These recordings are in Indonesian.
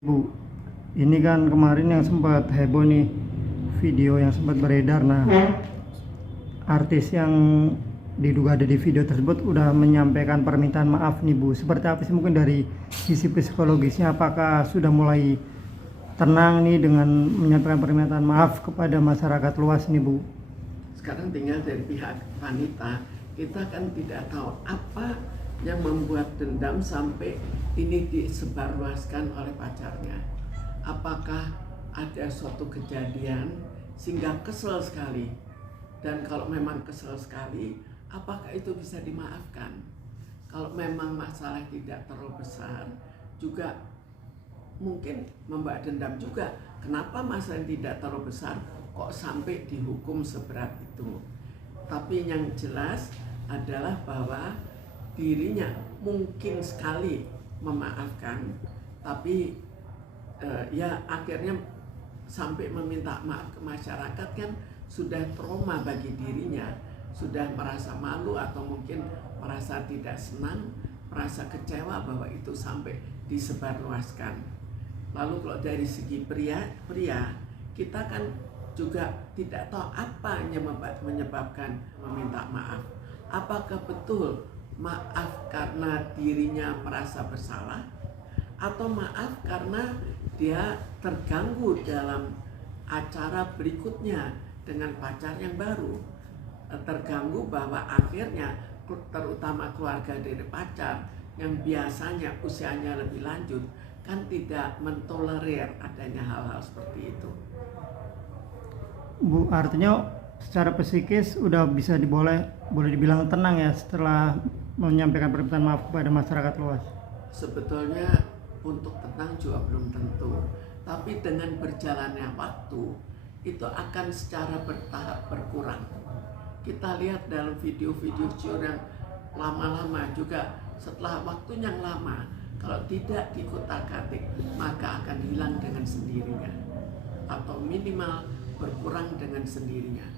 Bu, ini kan kemarin yang sempat heboh nih, video yang sempat beredar. Nah, artis yang diduga ada di video tersebut udah menyampaikan permintaan maaf nih Bu. Seperti apa sih mungkin dari sisi psikologisnya, apakah sudah mulai tenang nih dengan menyampaikan permintaan maaf kepada masyarakat luas nih Bu? Sekarang tinggal dari pihak wanita, kita kan tidak tahu apa yang membuat dendam sampai ini disebarluaskan oleh pacarnya. Apakah ada suatu kejadian sehingga kesel sekali? Dan kalau memang kesel sekali, apakah itu bisa dimaafkan? Kalau memang masalah tidak terlalu besar, juga mungkin membawa dendam juga. Kenapa masalah yang tidak terlalu besar kok sampai dihukum seberat itu? Tapi yang jelas adalah bahwa dirinya mungkin sekali memaafkan, tapi ya akhirnya sampai meminta maaf ke masyarakat kan sudah trauma bagi dirinya, sudah merasa malu atau mungkin merasa tidak senang, merasa kecewa bahwa itu sampai disebarluaskan. Lalu kalau dari segi pria, kita kan juga tidak tahu apa yang menyebabkan meminta maaf. Apakah betul maaf karena dirinya merasa bersalah, atau maaf karena dia terganggu dalam acara berikutnya dengan pacar yang baru, terganggu bahwa akhirnya terutama keluarga dari pacar yang biasanya usianya lebih lanjut kan tidak mentolerir adanya hal-hal seperti itu. Bu, artinya secara psikis udah bisa boleh dibilang tenang ya setelah menyampaikan permintaan maaf kepada masyarakat luas? Sebetulnya untuk tenang juga belum tentu, tapi dengan berjalannya waktu itu akan secara bertahap berkurang. Kita lihat dalam video-video yang lama-lama juga, setelah waktu yang lama kalau tidak dikutak-atik maka akan hilang dengan sendirinya, atau minimal berkurang dengan sendirinya.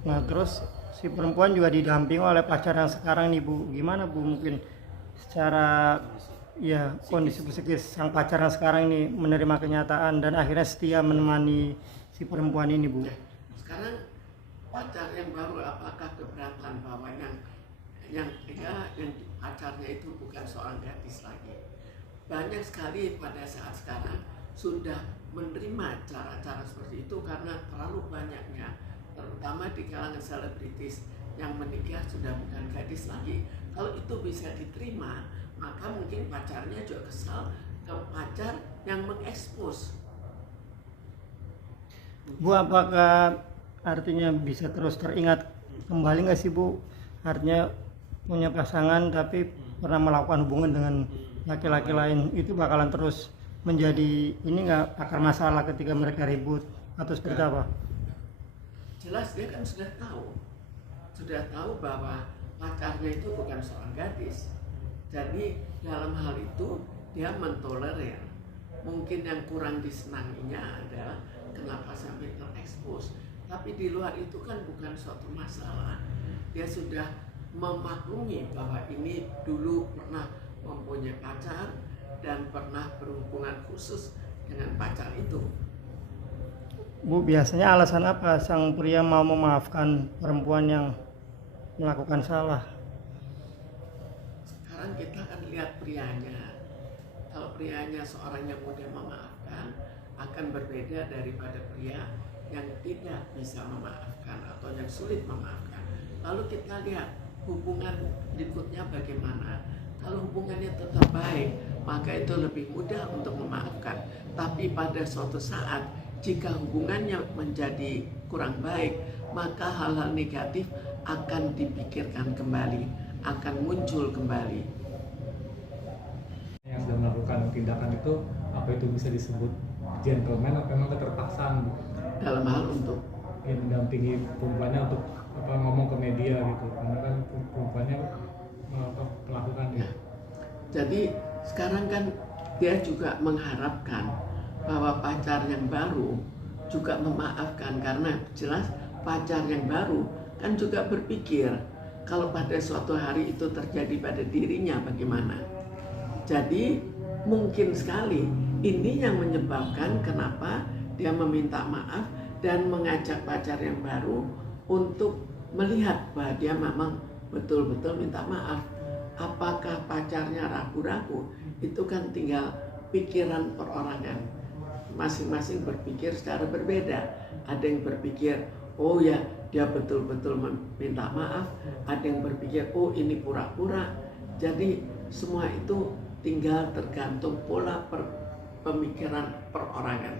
Nah, terus si perempuan juga didampingi oleh pacar yang sekarang nih Bu. Gimana Bu, mungkin secara ya kondisi psikis sang pacar yang sekarang ini menerima kenyataan dan akhirnya setia menemani si perempuan ini Bu? Sekarang pacar yang baru apakah keberatan bahwa yang pacarnya itu bukan seorang gadis lagi? Banyak sekali pada saat sekarang sudah menerima cara-cara seperti itu karena terlalu banyaknya, terutama di kalangan selebritis yang menikah sudah bukan gadis lagi. Kalau itu bisa diterima, maka mungkin pacarnya juga kesal ke pacar yang mengekspos. Bu, apakah artinya bisa terus teringat kembali nggak sih Bu? Artinya punya pasangan tapi pernah melakukan hubungan dengan laki-laki lain, itu bakalan terus menjadi ini nggak akar masalah ketika mereka ribut atau seperti apa? Jelas dia kan sudah tahu bahwa pacarnya itu bukan seorang gadis. Jadi dalam hal itu dia mentolerir. Mungkin yang kurang disenanginya adalah kenapa sampai terekspos. Tapi di luar itu kan bukan suatu masalah. Dia sudah memaklumi bahwa ini dulu pernah mempunyai pacar dan pernah berhubungan khusus dengan pacar itu. Bu, biasanya alasan apa sang pria mau memaafkan perempuan yang melakukan salah? Sekarang kita akan lihat prianya. Kalau prianya seorang yang mudah memaafkan, akan berbeda daripada pria yang tidak bisa memaafkan atau yang sulit memaafkan. Lalu kita lihat hubungan berikutnya bagaimana. Kalau hubungannya tetap baik, maka itu lebih mudah untuk memaafkan. Tapi pada suatu saat, jika hubungannya menjadi kurang baik, maka hal-hal negatif akan dipikirkan kembali, akan muncul kembali. Yang sudah melakukan tindakan itu, apa itu bisa disebut gentleman atau memang keterpaksaan? Dalam hal untuk mendampingi perempuannya untuk ngomong ke media gitu, karena kan perempuannya melakukan ya. Jadi sekarang kan dia juga mengharapkan bahwa pacar yang baru juga memaafkan, karena jelas pacar yang baru kan juga berpikir kalau pada suatu hari itu terjadi pada dirinya bagaimana. Jadi mungkin sekali ini yang menyebabkan kenapa dia meminta maaf dan mengajak pacar yang baru untuk melihat bahwa dia memang betul-betul minta maaf. Apakah pacarnya ragu-ragu? Itu kan tinggal pikiran perorangan. Masing-masing berpikir secara berbeda. Ada yang berpikir, oh ya dia betul-betul meminta maaf. Ada yang berpikir, oh ini pura-pura. Jadi semua itu tinggal tergantung pola pemikiran perorangan.